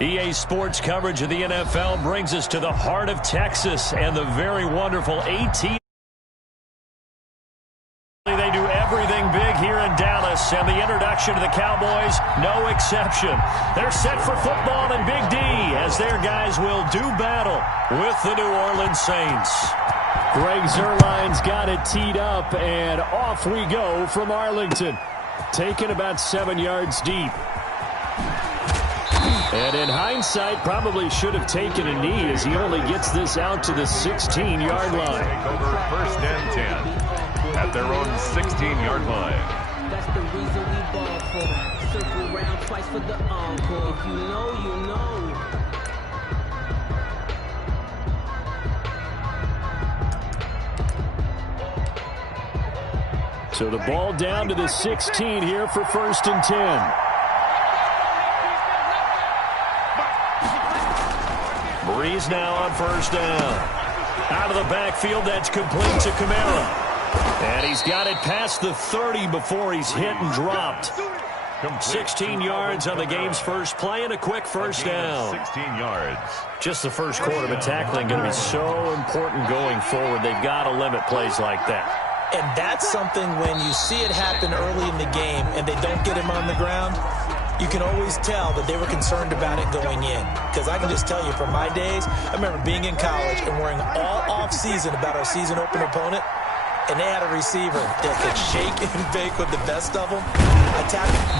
EA Sports coverage of the NFL brings us to the heart of Texas and the very wonderful AT. They do everything big here in Dallas, and the introduction to the Cowboys, no exception. They're set for football in Big D as their guys will do battle with the New Orleans Saints. Greg Zuerlein's got it teed up, and off we go from Arlington. Taken about 7 yards deep. And in hindsight, probably should have taken a knee as he only gets this out to the 16-yard line. Take over first and 10 at their own 16-yard line. That's the reason we ball for. Circle round twice for the encore. If you know, you know. So the ball down to the 16 here for first and 10. Breeze now on first down. Out of the backfield, that's complete to Kamara. And he's got it past the 30 before he's hit and dropped. 16 yards on the game's first play and a quick first down. 16 yards. Just the first quarter, but tackling going to be so important going forward. They've got to limit plays like that. And that's something when you see it happen early in the game and they don't get him on the ground, you can always tell that they were concerned about it going in. Because I can just tell you from my days, I remember being in college and worrying all off-season about our season open opponent, and they had a receiver that could shake and bake with the best of them.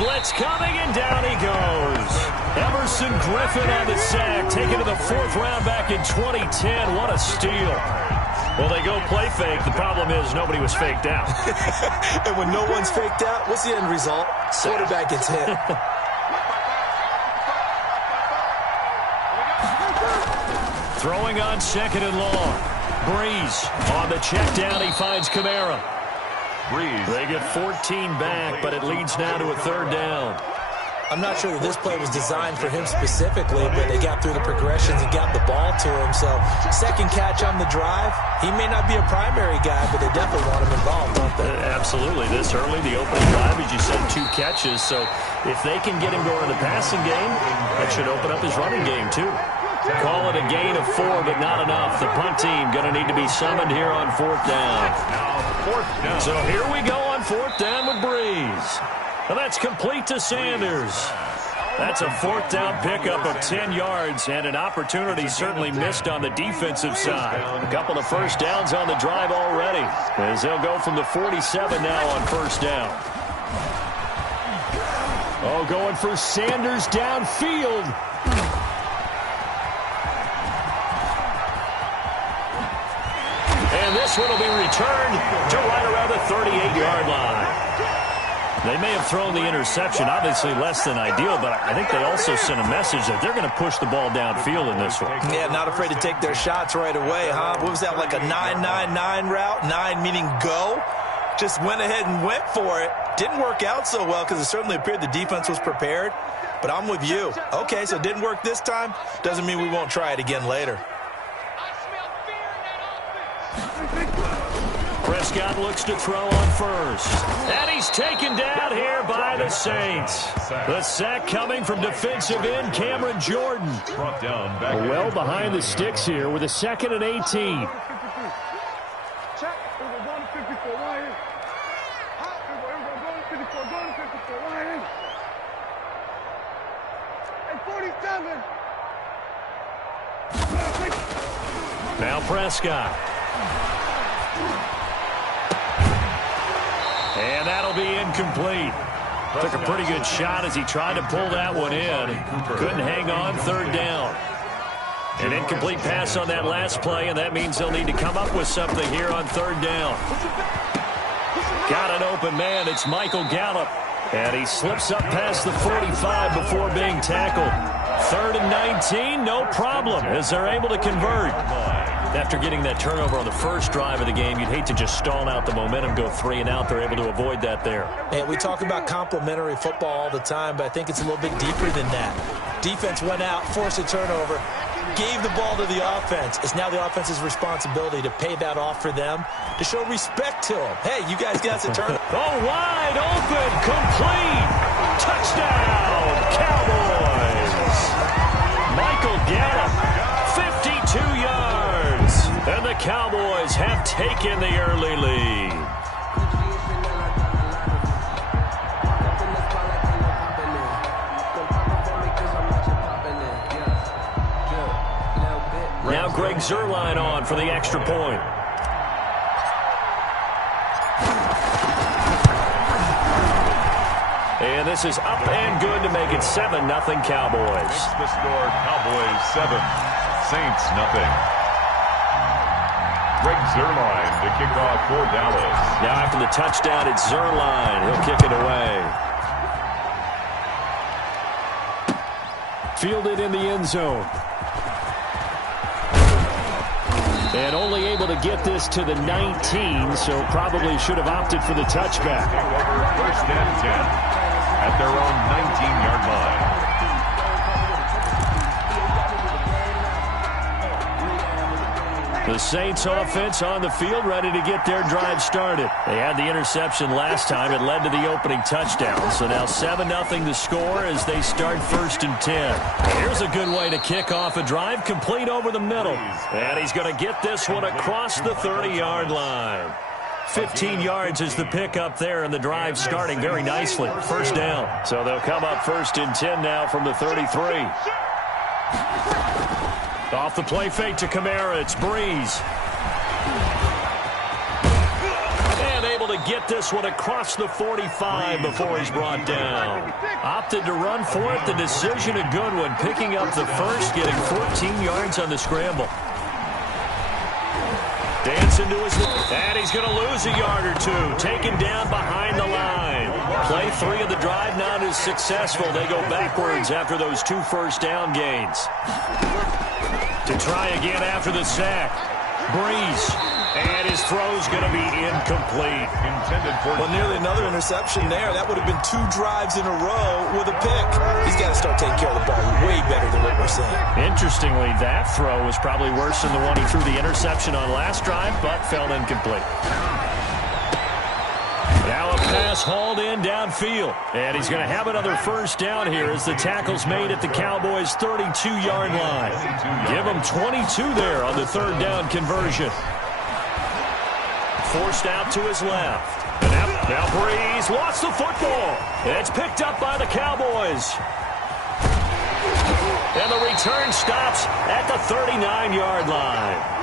Blitz coming, and down he goes. Emerson Griffin on the sack, taken to the 4th round back in 2010. What a steal. Well, they go play fake. The problem is nobody was faked out. And when no one's faked out, what's the end result? Quarterback gets hit. Throwing on second and long. Breeze on the check down. He finds Kamara. Breeze. They get 14 back, but it leads now to a 3rd down. I'm not sure that this play was designed for him specifically, but they got through the progressions and got the ball to him. So, second catch on the drive. He may not be a primary guy, but they definitely want him involved, don't they? Absolutely. This early, the opening drive, as you said, 2 catches. So, if they can get him going in the passing game, that should open up his running game, too. Call it a gain of 4, but not enough. The punt team going to need to be summoned here on 4th down. Now 4th down. So, here we go on 4th down with Breeze. And that's complete to Sanders. That's a 4th down pickup of 10 yards and an opportunity certainly missed on the defensive side. A couple of first downs on the drive already as they'll go from the 47 now on first down. Oh, going for Sanders downfield. And this one will be returned to right around the 38-yard line. They may have thrown the interception, obviously less than ideal, but I think they also sent a message that they're going to push the ball downfield in this one. Yeah, not afraid to take their shots right away, huh? What was that, like a 9-9-9 route? 9 meaning go? Just went ahead and went for it. Didn't work out so well because it certainly appeared the defense was prepared. But I'm with you. Okay, so it didn't work this time. Doesn't mean we won't try it again later. Prescott looks to throw on first. And he's taken down here by the Saints. The sack coming from defensive end Cameron Jordan. Brought down back well behind the sticks here with a 2nd and 18. Now Prescott. And that'll be incomplete. Took a pretty good shot as he tried to pull that one in. Couldn't hang on, 3rd down. An incomplete pass on that last play, and that means they'll need to come up with something here on 3rd down. Got an open man. It's Michael Gallup. And he slips up past the 45 before being tackled. 3rd and 19, no problem, as they're able to convert. After getting that turnover on the first drive of the game, you'd hate to just stall out the momentum, go 3 and out. They're able to avoid that there. And we talk about complementary football all the time, but I think it's a little bit deeper than that. Defense went out, forced a turnover, gave the ball to the offense. It's now the offense's responsibility to pay that off for them, to show respect to them. Hey, you guys got to turn. Oh, wide open, complete. Touchdown, Cowboys. taken the early lead. Now Greg Zuerlein on for the extra point. And this is up and good to make it 7-0 Cowboys. It's the score, Cowboys 7, Saints 0. Greg Zuerlein to kick off for Dallas. Now after the touchdown, it's Zuerlein. He'll kick it away. Fielded in the end zone. And only able to get this to the 19, so probably should have opted for the touchback. Over first and 10 at their own 19-yard line. The Saints offense on the field, ready to get their drive started. They had the interception last time. It led to the opening touchdown. So now 7-0 the score as they start first and 10. Here's a good way to kick off a drive, complete over the middle. And he's going to get this one across the 30-yard line. 15 yards is the pickup there, and the drive starting very nicely. First down. So they'll come up first and 10 now from the 33. Off the play fake to Kamara, it's Breeze. And able to get this one across the 45 before he's brought down. Opted to run for it, the decision a good one. Picking up the first, getting 14 yards on the scramble. Dancing to his left, and he's going to lose a yard or two. Taken down behind the line. Play 3 of the drive not as successful. They go backwards after those 2 first down gains. To try again after the sack. Breeze. And his throw's going to be incomplete. Intended for nearly another interception there. That would have been 2 drives in a row with a pick. He's got to start taking care of the ball way better than what we're seeing. Interestingly, that throw was probably worse than the one he threw the interception on last drive, but fell incomplete. Now a pass hauled in downfield. And he's going to have another first down here as the tackle's made at the Cowboys' 32-yard line. Give him 22 there on the third down conversion. Forced out to his left. And now Breeze lost the football. And it's picked up by the Cowboys. And the return stops at the 39-yard line.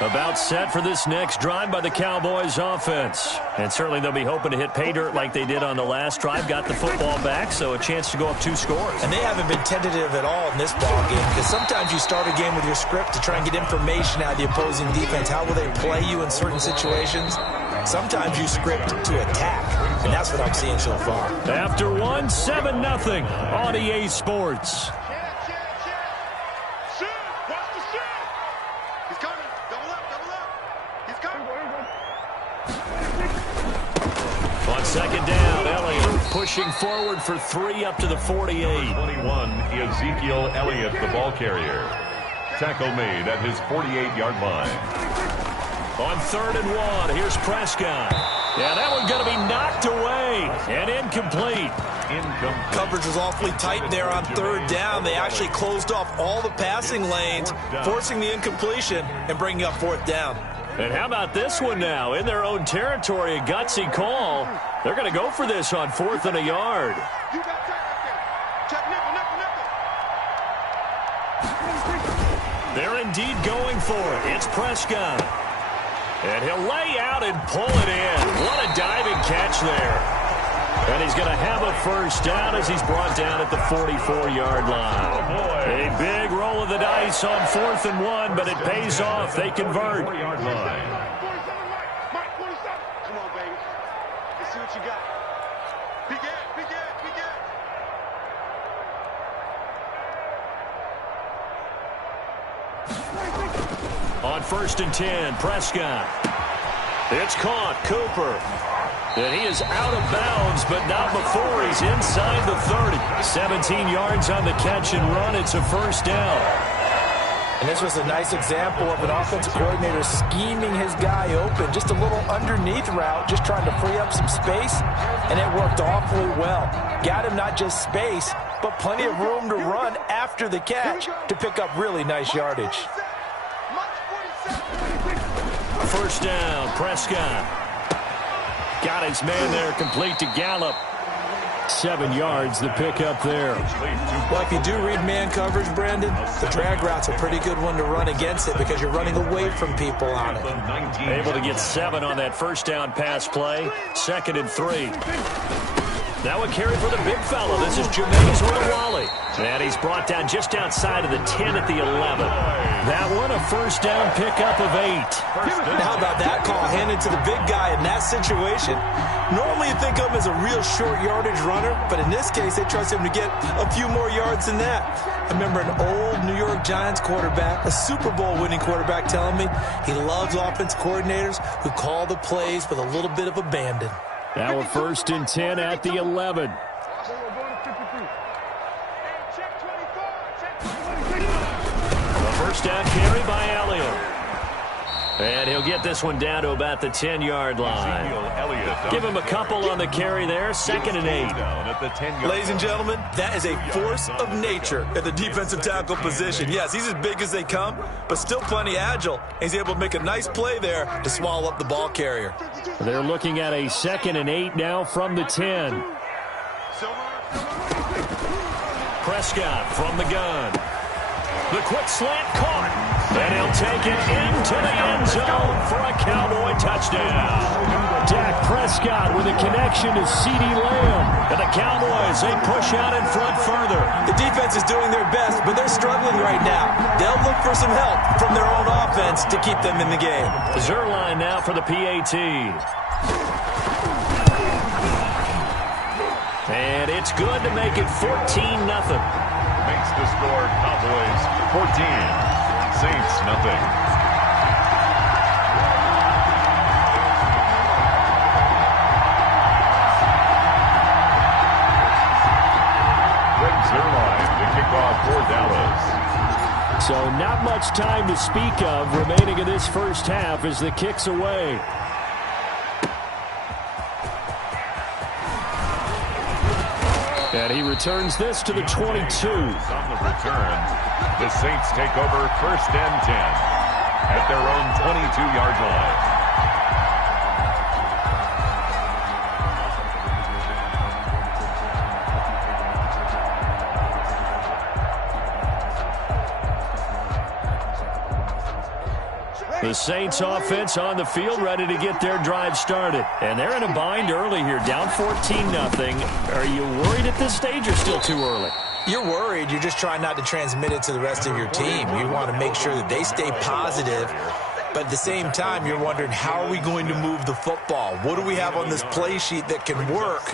About set for this next drive by the Cowboys offense. And certainly they'll be hoping to hit pay dirt like they did on the last drive. Got the football back, so a chance to go up 2 scores. And they haven't been tentative at all in this ball game, because sometimes you start a game with your script to try and get information out of the opposing defense. How will they play you in certain situations? Sometimes you script to attack, and that's what I'm seeing so far. After 1, 7-0 on EA Sports. On second down, Elliott pushing forward for 3 up to the 48. 21, Ezekiel Elliott, the ball carrier. Tackle made at his 48-yard line. On 3rd and 1, here's Prescott. Yeah, that one's going to be knocked away and incomplete. Coverage was awfully tight there on 3rd down. They actually closed off all the passing lanes, forcing the incompletion and bringing up 4th down. And how about this one now? In their own territory, a gutsy call. They're going to go for this on 4th and a yard. They're indeed going for it. It's Prescott. And he'll lay out and pull it in. What a diving catch there. And he's going to have a first down as he's brought down at the 44-yard line. A big roll of the dice on 4th and 1, but it pays off. They convert. 4-yard line. Come on, baby. Let's see what you got. Big it, big it, big it. On 1st and 10, Prescott. It's caught. Cooper. And he is out of bounds, but not before he's inside the 30. 17 yards on the catch and run. It's a first down. And this was a nice example of an offensive coordinator scheming his guy open. Just a little underneath route, just trying to free up some space, and it worked awfully well. Got him not just space, but plenty of room to run after the catch to pick up really nice yardage. First down, Prescott. Got his man there, complete to Gallup. 7 yards, the pickup there. Well, if you do read man coverage, Brandon, the drag route's a pretty good one to run against it because you're running away from people on it. Able to get 7 on that first down pass play. 2nd and 3. Now a carry for the big fella. This is Jameis Olawale. And he's brought down just outside of the 10 at the 11. That one, a first down pickup of 8. How about that call handed to the big guy in that situation? Normally you think of him as a real short yardage runner, but in this case they trust him to get a few more yards than that. I remember an old New York Giants quarterback, a Super Bowl winning quarterback, telling me he loves offense coordinators who call the plays with a little bit of abandon. Now a 1st and 10 at the 11. The first down carry by Elliott. And he'll get this one down to about the 10-yard line. Give him a couple on the carry there. 2nd and 8. Ladies and gentlemen, that is a force of nature at the defensive tackle position. Yes, he's as big as they come, but still plenty agile. He's able to make a nice play there to swallow up the ball carrier. They're looking at a 2nd and 8 now from the 10. Prescott from the gun. The quick slant caught. And he'll take it into the end zone for a Cowboy touchdown. Dak Prescott with a connection to CeeDee Lamb. And the Cowboys, they push out in front further. The defense is doing their best, but they're struggling right now. They'll look for some help from their own offense to keep them in the game. Zerline now for the PAT. And it's good to make it 14-0. Makes the score Cowboys 14. Saints nothing. Greg Zerline to kick off for Dallas. So not much time to speak of remaining in this first half as the kick's away. And he returns this to the 22. On the return, the Saints take over 1st and 10 at their own 22-yard line. The Saints offense on the field ready to get their drive started. And they're in a bind early here, down 14-0. Are you worried at this stage or still too early? You're worried. You're just trying not to transmit it to the rest of your team. You want to make sure that they stay positive. But at the same time, you're wondering, how are we going to move the football? What do we have on this play sheet that can work?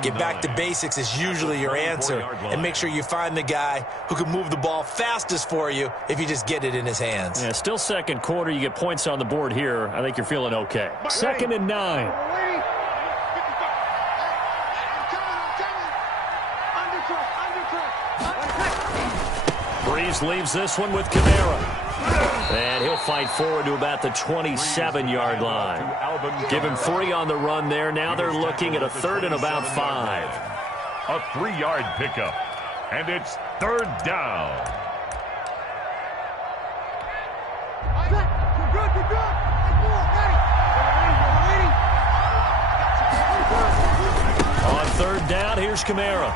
Get back to basics is usually your answer. And make sure you find the guy who can move the ball fastest for you if you just get it in his hands. Yeah, still 2nd quarter. You get points on the board here. I think you're feeling okay. 2nd and 9. Breeze leaves this one with Kamara. And he'll fight forward to about the 27-yard line. Give him 3 on the run there. Now they're looking at a 3rd and about 5. A 3-yard pickup. And it's 3rd down. On 3rd down, here's Kamara.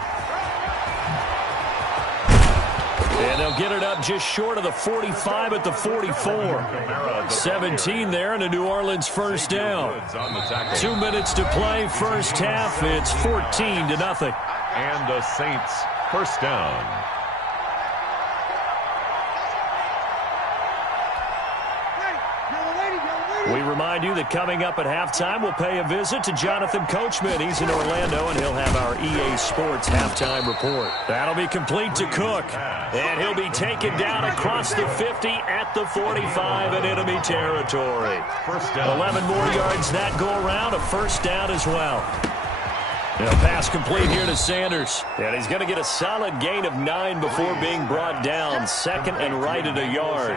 And they'll get it up just short of the 45 at the 44. 17 there and a New Orleans first down. 2 minutes to play first half. It's 14-0. And the Saints first down. We remind you that coming up at halftime, we'll pay a visit to Jonathan Coachman. He's in Orlando, and he'll have our EA Sports halftime report. That'll be complete to Cook, and he'll be taken down across the 50 at the 45 in enemy territory. 11 more yards that go around, a first down as well. Now pass complete here to Sanders, and he's going to get a solid gain of 9 before being brought down. 2nd and right at a yard.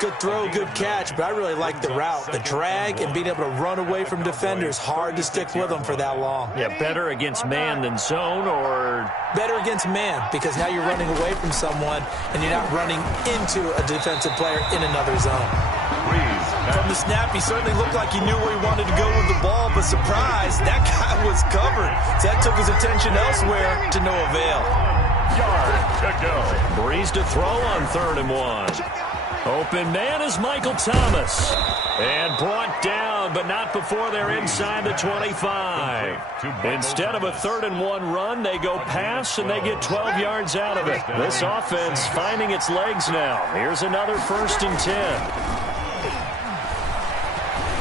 Good throw, good catch, but I really like the route. The drag and being able to run away from defenders, hard to stick with them for that long. Yeah, better against man than zone, or? Better against man, because now you're running away from someone and you're not running into a defensive player in another zone. From the snap, he certainly looked like he knew where he wanted to go with the ball, but surprise, that guy was covered. So that took his attention elsewhere to no avail. Yard to go. Breeze to throw on 3rd and 1. Open man is Michael Thomas. And brought down, but not before they're inside the 25. Instead of a 3rd and 1 run, they go pass, and they get 12 yards out of it. This offense finding its legs now. Here's another 1st and 10.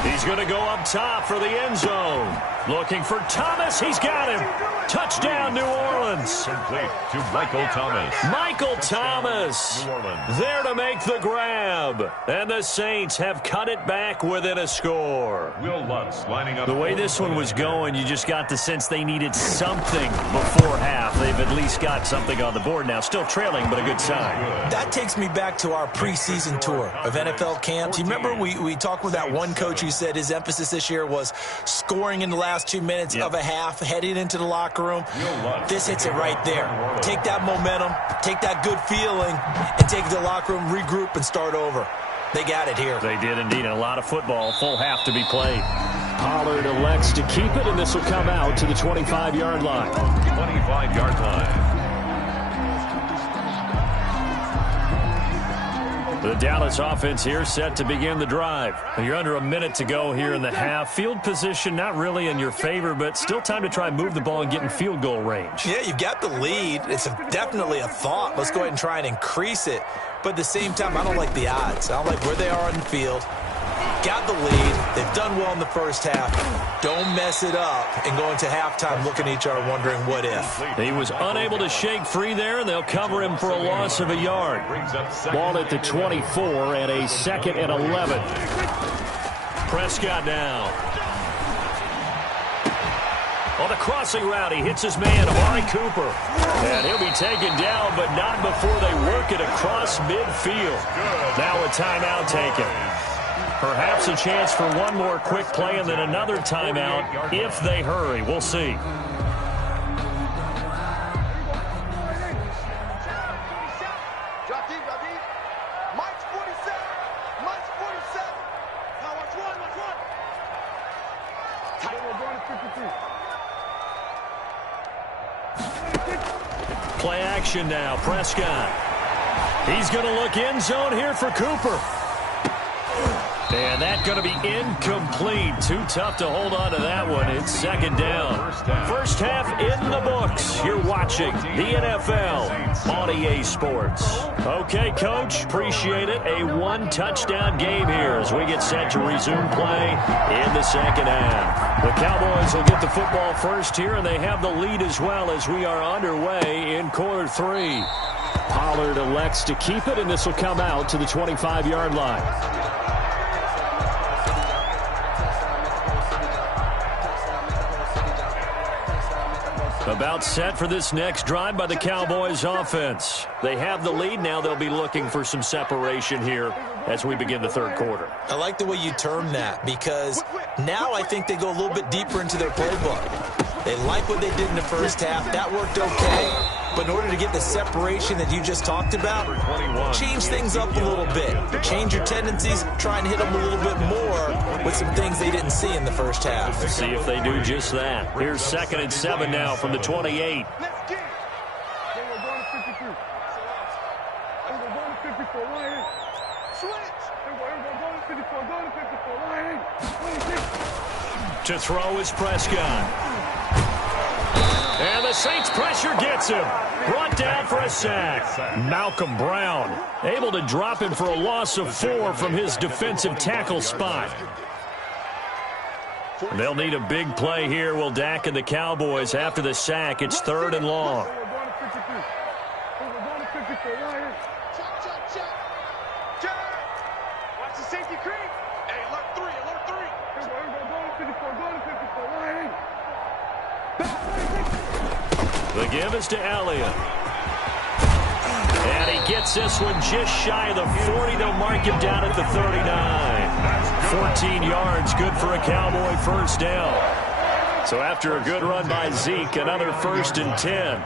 He's going to go up top for the end zone. Looking for Thomas. He's got him. Touchdown, New Orleans. Complete to Michael Thomas. Michael Thomas New Orleans. there to make the grab. And the Saints have cut it back within a score. Will Lutz lining up. The way this one was going, you just got the sense they needed something before half. They've at least got something on the board now. Still trailing, but a good sign. That takes me back to our preseason tour of NFL camps. You remember we talked with that one coach who said his emphasis this year was scoring in the last 2 minutes of a half, heading into the locker room. This hits it right there. Take that momentum, take that good feeling, and take it to the locker room, regroup, and start over. They got it here. They did indeed. A lot of football, full half to be played. Pollard elects to keep it, and this will come out to the 25-yard line. 25-yard line. The Dallas offense here set to begin the drive. You're under a minute to go here in the half. Field position not really in your favor, but still time to try and move the ball and get in field goal range. Yeah, you've got the lead. It's definitely a thought. Let's go ahead and try and increase it. But at the same time, I don't like the odds. I don't like where they are on the field. Got the lead. They've done well in the first half. Don't mess it up and go into halftime looking at each other wondering what if. He was unable to shake free there, and they'll cover him for a loss of a yard. Ball at the 24 and a 2nd and 11. Prescott now. On the crossing route, he hits his man, Amari Cooper. And he'll be taken down, but not before they work it across midfield. Now a timeout taken. Perhaps a chance for one more quick play and then another timeout if they hurry. We'll see. Drop deep, drop deep. Mike's 47. Mike's 47. Now watch one, watch one. Tight. We're going to 52. Play action now. Prescott. He's going to look end zone here for Cooper. And that's going to be incomplete. Too tough to hold on to that one. It's 2nd down. First half in the books. You're watching the NFL on EA Sports. Okay, Coach, appreciate it. A one-touchdown game here as we get set to resume play in the 2nd half. The Cowboys will get the football first here, and they have the lead as well as we are underway in quarter 3. Pollard elects to keep it, and this will come out to the 25-yard line. About set for this next drive by the Cowboys offense. They have the lead. Now they'll be looking for some separation here as we begin the 3rd quarter. I like the way you term that because now I think they go a little bit deeper into their playbook. They like what they did in the first half. That worked okay. But in order to get the separation that you just talked about, change things up a little bit. Change your tendencies, try and hit them a little bit more with some things they didn't see in the first half. See if they do just that. Here's 2nd and 7 now from the 28. Let's get it. They were going to 52. They were going to 54. Ryan. Switch. They were going to 54. Going to 54. Ryan. To throw is Prescott. And the Saints pressure gets him. Brought down for a sack. Malcolm Brown able to drop him for a loss of 4 from his defensive tackle spot. They'll need a big play here. Will Dak and the Cowboys after the sack. It's 3rd and long. They were going to 52. They were going to 54. Ryan. Check. Watch the safety creep. Hey, alert 3, alert 3. They were going to 54. Going to 54. Ryan. The give is to Elliott. And he gets this one just shy of the 40. They'll mark him down at the 39. 14 yards, good for a Cowboy first down. So after a good run by Zeke, another 1st and 10.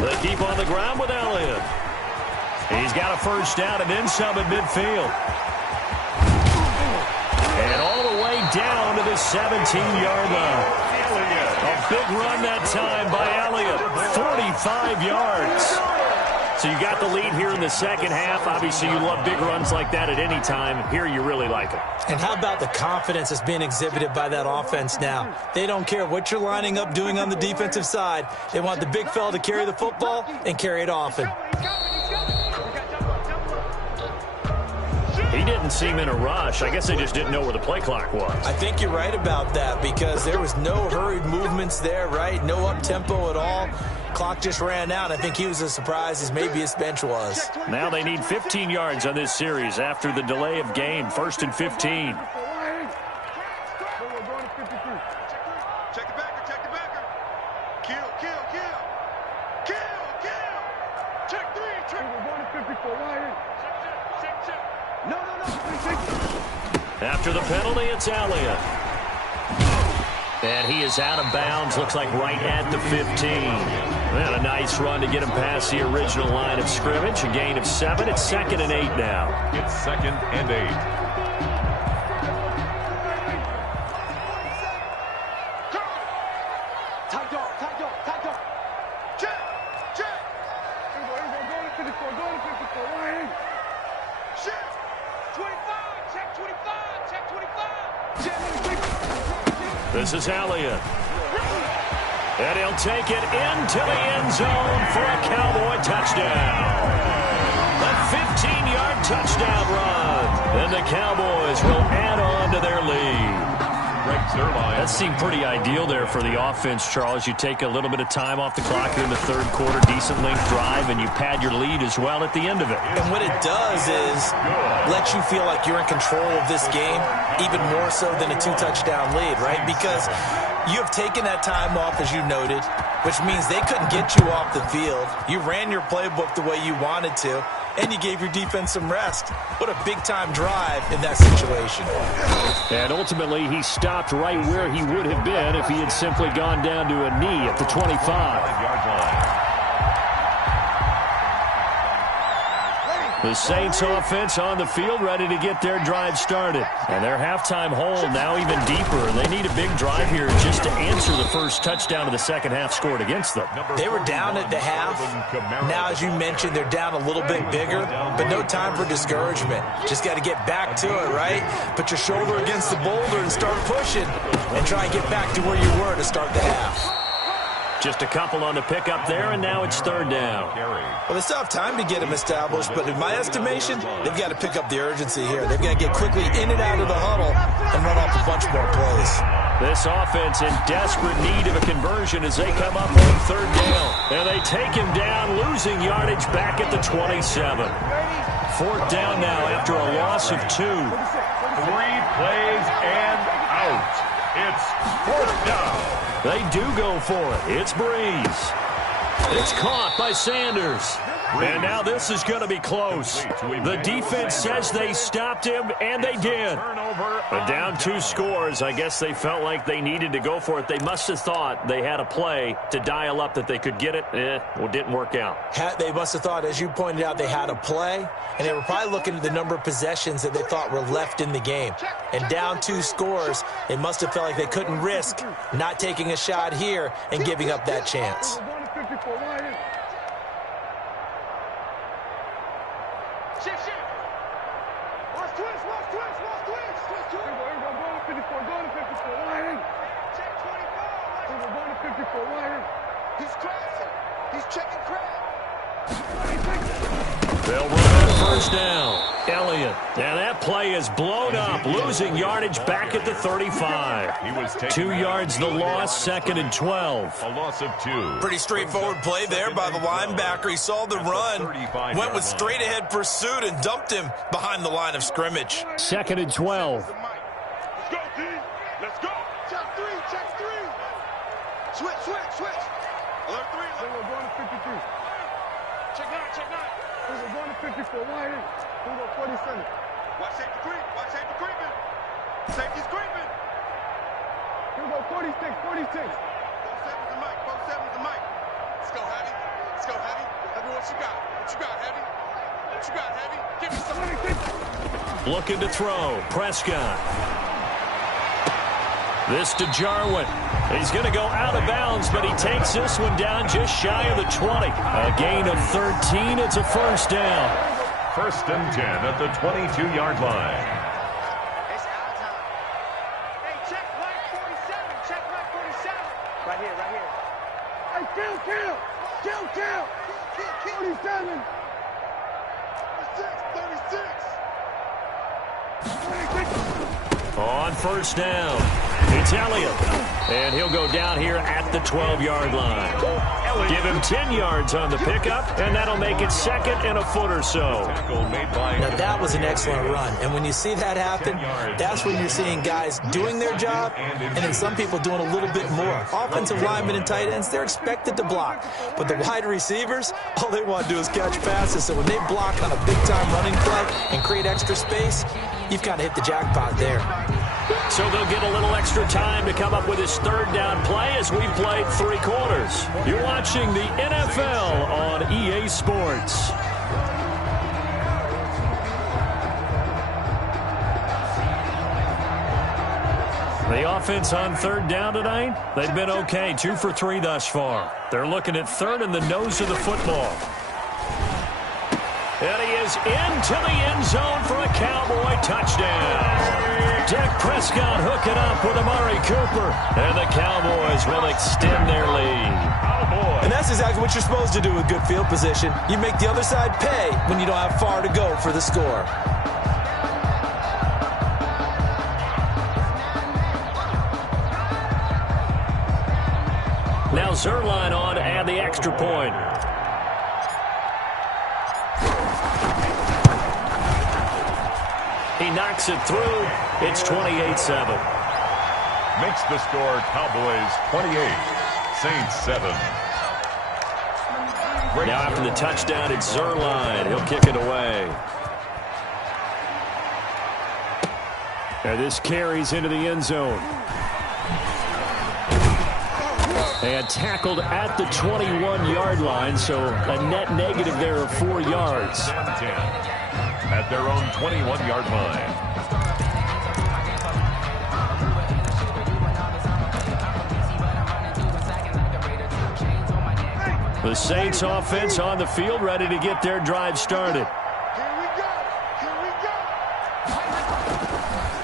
They keep on the ground with Elliott. He's got a first down and then some at midfield. And all the way down to the 17-yard line. A big run that time by Elliott. 45 yards. So you got the lead here in the second half. Obviously, you love big runs like that at any time. Here, you really like it. And how about the confidence that's being exhibited by that offense now? They don't care what you're lining up doing on the defensive side. They want the big fella to carry the football and carry it often. He didn't seem in a rush. I guess they just didn't know where the play clock was. I think you're right about that because there was no hurried movements there, right? No up-tempo at all. Clock just ran out. I think he was as surprised as maybe his bench was. Now they need 15 yards on this series after the delay of game. 1st and 15. Check the backer, check the backer. Kill. Check 3, check. We're going to 54, Ryan. Check. No. After the penalty, it's Elliott. And he is out of bounds, looks like right at the 15. And a nice run to get him past the original line of scrimmage. A gain of 7. It's 2nd and 8 now. It's 2nd and 8. Tight dog. Check. Go to 54, Ryan. Check. 25, check 25. This is Elliott. And he'll take it into the end zone for a Cowboy touchdown. A 15-yard touchdown run. And the Cowboys will add on to their lead. That seemed pretty ideal there for the offense, Charles. You take a little bit of time off the clock here in the third quarter, decent length drive, and you pad your lead as well at the end of it. And what it does is let you feel like you're in control of this game, even more so than a 2-touchdown lead, right? Because you have taken that time off, as you noted, which means they couldn't get you off the field. You ran your playbook the way you wanted to, and you gave your defense some rest. What a big-time drive in that situation. And ultimately, he stopped right where he would have been if he had simply gone down to a knee at the 25-yard line. The Saints offense on the field ready to get their drive started. And their halftime hole now even deeper. And they need a big drive here just to answer the first touchdown of the second half scored against them. They were down at the half. Now, as you mentioned, they're down a little bit bigger. But no time for discouragement. Just got to get back to it, right? Put your shoulder against the boulder and start pushing. And try and get back to where you were to start the half. Just a couple on the pickup there, and now it's 3rd down. Well, they still have time to get them established, but in my estimation, they've got to pick up the urgency here. They've got to get quickly in and out of the huddle and run off a bunch more plays. This offense in desperate need of a conversion as they come up on 3rd down. And they take him down, losing yardage back at the 27. 4th down now after a loss of 2. 3 plays and out. It's 4th down. They do go for it. It's Breeze. It's caught by Sanders. And now this is going to be close. The defense says they stopped him, and they did. But down 2 scores, I guess they felt like they needed to go for it. They must have thought they had a play to dial up that they could get it. Well, it didn't work out. They must have thought, as you pointed out, they had a play, and they were probably looking at the number of possessions that they thought were left in the game. And down 2 scores, they must have felt like they couldn't risk not taking a shot here and giving up that chance. He's crossing. He's checking crap. They'll run on first down. Elliott. And that play is blown up, losing yardage back at the 35. He was 2 yards the loss, 2nd and 12. A loss of 2. Pretty straightforward play there by the linebacker. He saw the run, went with straight-ahead pursuit, and dumped him behind the line of scrimmage. 2nd and 12. Let's go, D. Let's go. Check 3. Check 3. Switch. Alert 3. We're going to 53. Check 9. We're going to 54. Why ain't? We're going to 47. Watch safety creep. Safety's creeping. Here we go, 46. 47's the mic. Let's go, Heavy. Heavy, what you got, Heavy? Give me some. Looking to throw. Prescott. This to Jarwin. He's going to go out of bounds, but he takes this one down just shy of the 20. A gain of 13. It's a first down. 1st and 10 at the 22-yard line. It's our time. Hey, check right 47. Right here. Hey, kill. 47. 36. On first down, it's Elliott. And he'll go down here at the 12-yard line. Give him 10 yards on the pickup, and that'll make it 2nd and a foot or so. Now, that was an excellent run. And when you see that happen, that's when you're seeing guys doing their job and then some people doing a little bit more. Offensive linemen and tight ends, they're expected to block. But the wide receivers, all they want to do is catch passes. So when they block on a big-time running play and create extra space, you've kind of hit the jackpot there. So they'll get a little extra time to come up with his 3rd down play as we've played 3 quarters. You're watching the NFL on EA Sports. The offense on 3rd down tonight, they've been okay, 2 for 3 thus far. They're looking at 3rd in the nose of the football. And he is into the end zone for a Cowboy touchdown. Dak Prescott hooking up with Amari Cooper. And the Cowboys will extend their lead. And that's exactly what you're supposed to do with good field position. You make the other side pay when you don't have far to go for the score. Now Zerline on to add the extra point. He knocks it through. It's 28-7. Makes the score Cowboys 28, Saints 7. Now after the touchdown, it's Zerline. He'll kick it away. And this carries into the end zone. And tackled at the 21-yard line, so a net negative there of 4 yards. 10-10 at their own 21-yard line. The Saints offense on the field, ready to get their drive started.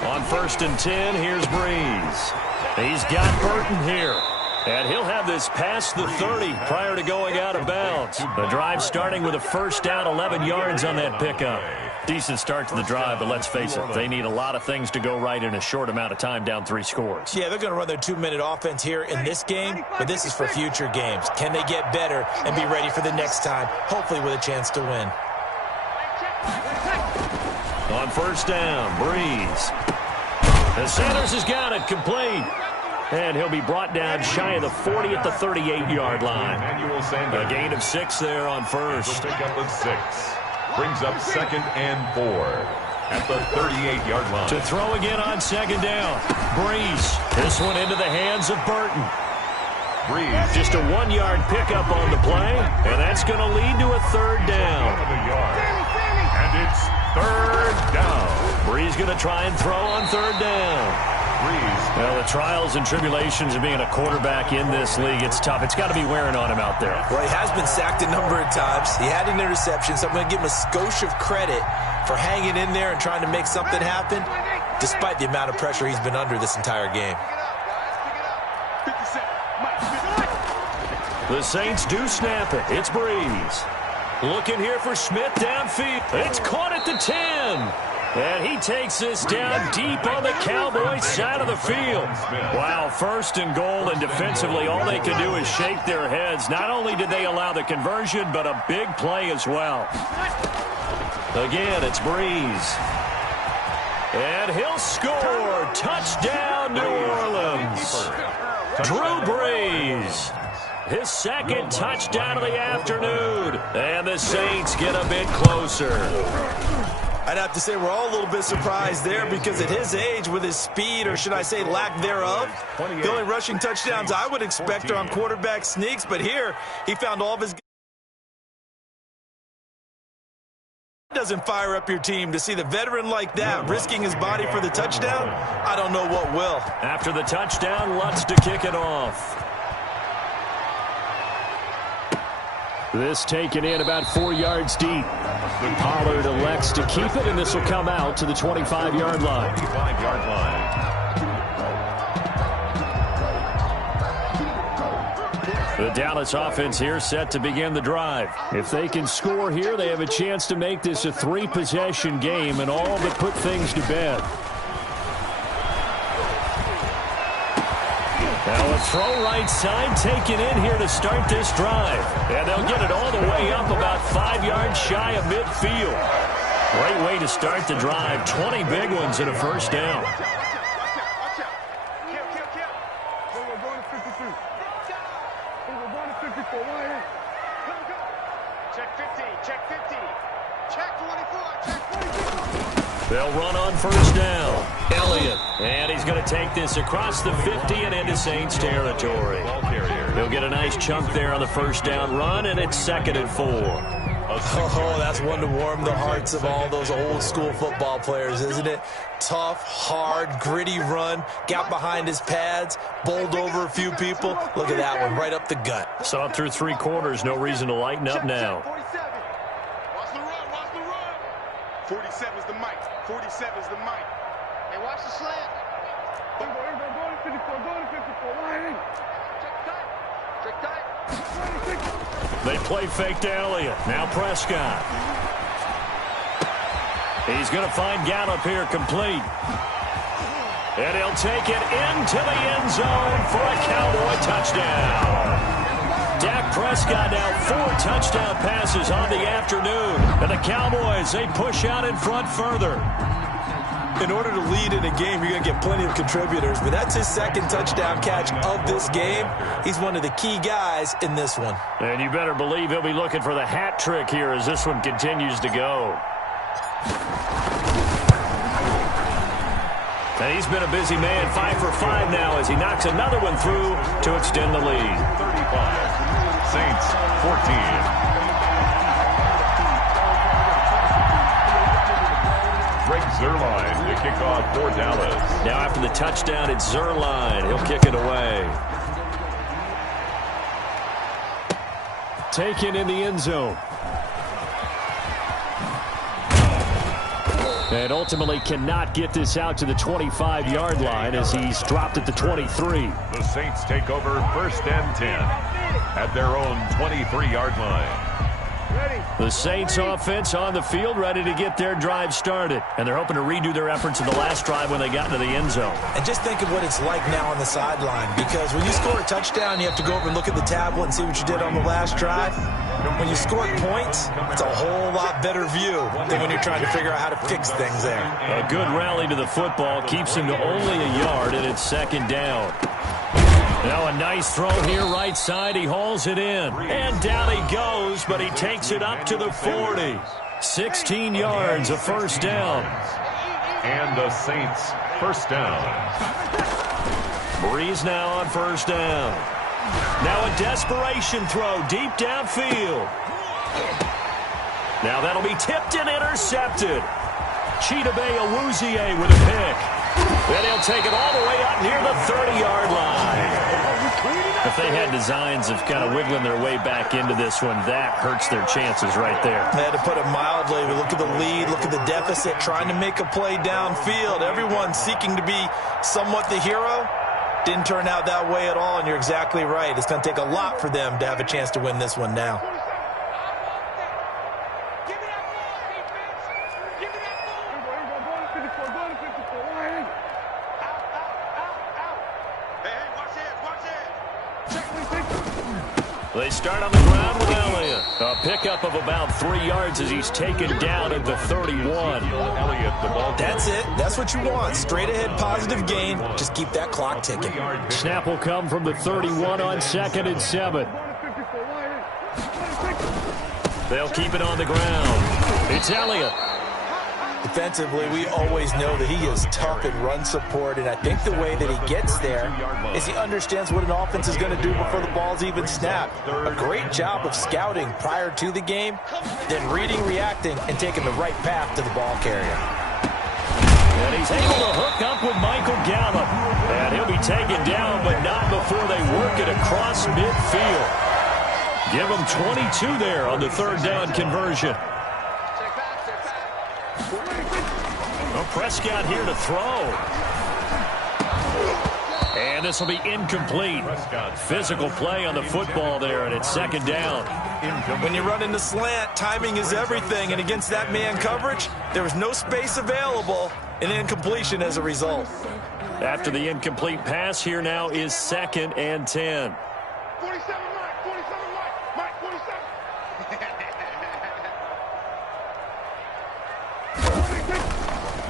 On 1st and 10, here's Breeze. He's got Burton here. And he'll have this past the 30 prior to going out of bounds. The drive starting with a first down, 11 yards on that pickup. Decent start to the drive, but let's face it, they need a lot of things to go right in a short amount of time, down 3 scores. Yeah, they're going to run their 2-minute offense here in this game, but this is for future games. Can they get better and be ready for the next time, hopefully with a chance to win? On first down, Breeze. And Sanders has got it complete. And he'll be brought down shy of the 40 at the 38-yard line. A gain of 6 there on first. Pick up of 6. Brings up 2nd and 4 at the 38-yard line. To throw again on 2nd down. Breeze. This one into the hands of Burton. Breeze. Just a 1-yard pickup on the play, and that's going to lead to a 3rd down. And it's 3rd down. Breeze going to try and throw on 3rd down. Well, the trials and tribulations of being a quarterback in this league, it's tough. It's got to be wearing on him out there. Well, he has been sacked a number of times. He had an interception, so I'm going to give him a skosh of credit for hanging in there and trying to make something happen, despite the amount of pressure he's been under this entire game. The Saints do snap it. It's Breeze. Looking here for Smith downfield. It's caught at the 10. And he takes this down deep on the Cowboys side of the field. Wow, first and goal, and defensively all they can do is shake their heads. Not only did they allow the conversion, but a big play as well. Again, it's Breeze. And he'll score. Touchdown, New Orleans. Drew Brees. His second touchdown of the afternoon. And the Saints get a bit closer. I'd have to say we're all a little bit surprised there because at his age, with his speed, or should I say lack thereof, the only rushing touchdowns I would expect are on quarterback sneaks, but here he found all of his... Doesn't fire up your team. To see the veteran like that risking his body for the touchdown, I don't know what will. After the touchdown, Lutz to kick it off. This taken in about 4 yards deep. Pollard elects to keep it, and this will come out to the 25-yard line. 25-yard line. The Dallas offense here set to begin the drive. If they can score here, they have a chance to make this a 3-possession game and all but put things to bed. Now a throw right side taken in here to start this drive. And they'll get it all the way up about 5 yards shy of midfield. Great way to start the drive. 20 big ones and a first down. Watch out. We're going to 53. We're going to 54. Line in. Check 50. Check 50. Check 24. Check 24. They'll run on first down. Elliott. And he's going to take this across the 50 and into Saints territory. He'll get a nice chunk there on the first down run, and it's 2nd and 4. Oh, that's one to warm the hearts of all those old school football players, isn't it? Tough, hard, gritty run, got behind his pads, bowled over a few people. Look at that one, right up the gut. Saw it through 3 quarters, no reason to lighten up now. 47. Watch the run. 47's the mic. 47's the mic. Hey, watch the slant. Go to 54. Go to 54. Line in. Check tight. They play fake to Elliott. Now Prescott. He's going to find Gallup here complete. And he'll take it into the end zone for a Cowboy touchdown. Dak Prescott now 4 touchdown passes on the afternoon. And the Cowboys, they push out in front further. In order to lead in a game, you're going to get plenty of contributors, but that's his 2nd touchdown catch of this game. He's one of the key guys in this one. And you better believe he'll be looking for the hat trick here as this one continues to go. And he's been a busy man, 5 for 5 now as he knocks another one through to extend the lead. 35. Saints 14. Greg Zuerlein to kick off for Dallas. Now after the touchdown, it's Zuerlein. He'll kick it away. Taken in the end zone. And ultimately cannot get this out to the 25-yard line as he's dropped at the 23. The Saints take over 1st and 10 at their own 23-yard line. The Saints offense on the field ready to get their drive started. And they're hoping to redo their efforts in the last drive when they got into the end zone. And just think of what it's like now on the sideline, because when you score a touchdown, you have to go over and look at the tablet and see what you did on the last drive. When you score points, it's a whole lot better view than when you're trying to figure out how to fix things there. A good rally to the football keeps him to only a yard, and it's 2nd down. Now a nice throw here right side. He hauls it in. And down he goes, but he takes it up to the 40. 16 yards, a first down. And the Saints first down. Breeze now on first down. Now a desperation throw deep downfield. Now that'll be tipped and intercepted. Chidobe Awuzie with a pick. Then he'll take it all the way up near the 30-yard line. If they had designs of kind of wiggling their way back into this one, that hurts their chances right there. They had to put it mildly. We look at the lead, look at the deficit, trying to make a play downfield. Everyone seeking to be somewhat the hero. Didn't turn out that way at all, and you're exactly right. It's going to take a lot for them to have a chance to win this one now. They start on the ground with Elliott. A pickup of about 3 yards as he's taken down at the 31. Elliott, the ball. That's it. That's what you want. Straight ahead positive gain. Just keep that clock ticking. Snap will come from the 31 on 2nd and 7. They'll keep it on the ground. It's Elliott. Defensively, we always know that he is tough in run support, and I think the way that he gets there is he understands what an offense is going to do before the ball's even snapped. A great job of scouting prior to the game, then reading, reacting, and taking the right path to the ball carrier. And he's able to hook up with Michael Gallup. And he'll be taken down, but not before they work it across midfield. Give him 22 there on the 3rd down conversion. Well, Prescott here to throw. And this will be incomplete. Physical play on the football there, and it's 2nd down. When you run in the slant, timing is everything, and against that man coverage, there was no space available, and incompletion as a result. After the incomplete pass, here now is 2nd and 10. 47, Mike. 47, Mike. 47.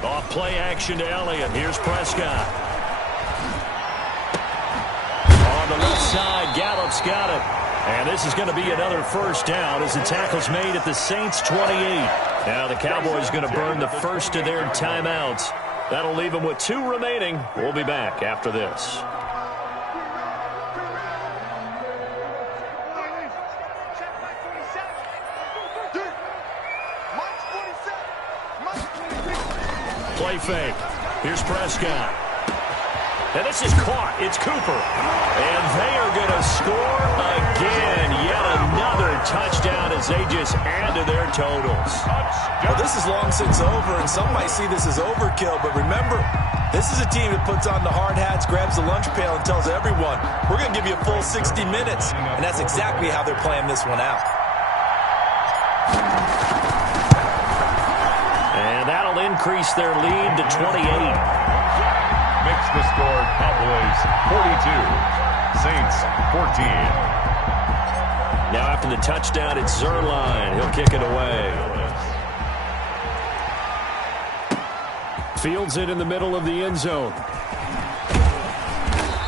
Off play action to Elliott. Here's Prescott. On the left side, Gallup's got it. And this is going to be another 1st down as the tackle's made at the Saints' 28. Now the Cowboys going to burn the first of their timeouts. That'll leave them with 2 remaining. We'll be back after this. Play fake. Here's Prescott. And this is caught. It's Cooper. And they are going to score again. Yet another touchdown as they just add to their totals. Well, this is long since over, and some might see this as overkill. But remember, this is a team that puts on the hard hats, grabs the lunch pail, and tells everyone, we're going to give you a full 60 minutes. And that's exactly how they're playing this one out. And that'll increase their lead to 28. Makes the score Cowboys 42, Saints 14. Now after the touchdown, it's Zerline. He'll kick it away. Fields it in the middle of the end zone.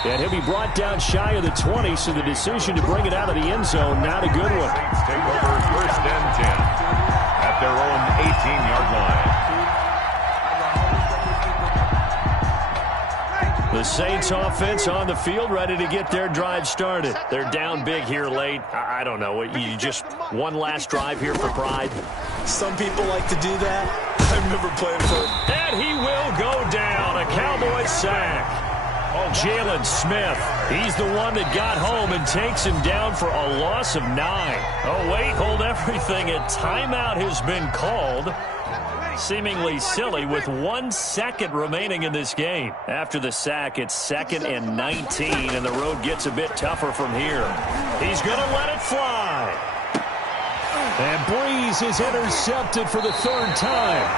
And he'll be brought down shy of the 20, so the decision to bring it out of the end zone, not a good one. Saints take over 1st and 10 at their own 18-yard line. The Saints offense on the field, ready to get their drive started. They're down big here late. I don't know. You just one last drive here for pride? Some people like to do that. I remember playing for... And he will go down. A Cowboys sack. Jalen Smith. He's the one that got home and takes him down for a loss of 9. Oh, wait, hold everything. A timeout has been called. Seemingly silly with 1 second remaining in this game. After the sack, it's 2nd and 19, and the road gets a bit tougher from here. He's going to let it fly. And Breeze is intercepted for the 3rd time.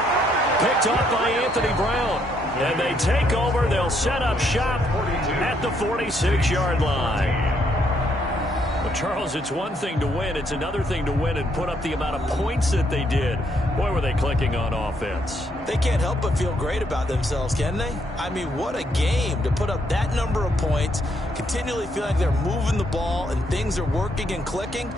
Picked off by Anthony Brown. And they take over. They'll set up shop at the 46-yard line. Well, Charles, it's one thing to win. It's another thing to win and put up the amount of points that they did. Boy, were they clicking on offense. They can't help but feel great about themselves, can they? I mean, what a game to put up that number of points, continually feel like they're moving the ball and things are working and clicking.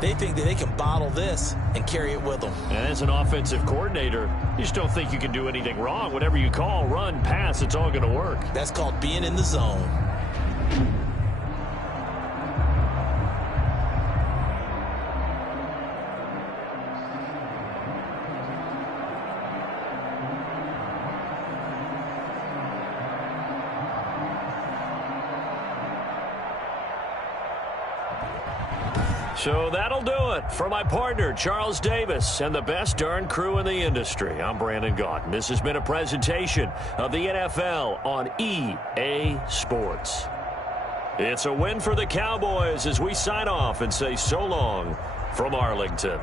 They think that they can bottle this and carry it with them. And as an offensive coordinator, you just don't think you can do anything wrong. Whatever you call, run, pass, it's all going to work. That's called being in the zone. So that'll do it for my partner, Charles Davis, and the best darn crew in the industry. I'm Brandon Gaudin. This has been a presentation of the NFL on EA Sports. It's a win for the Cowboys as we sign off and say so long from Arlington.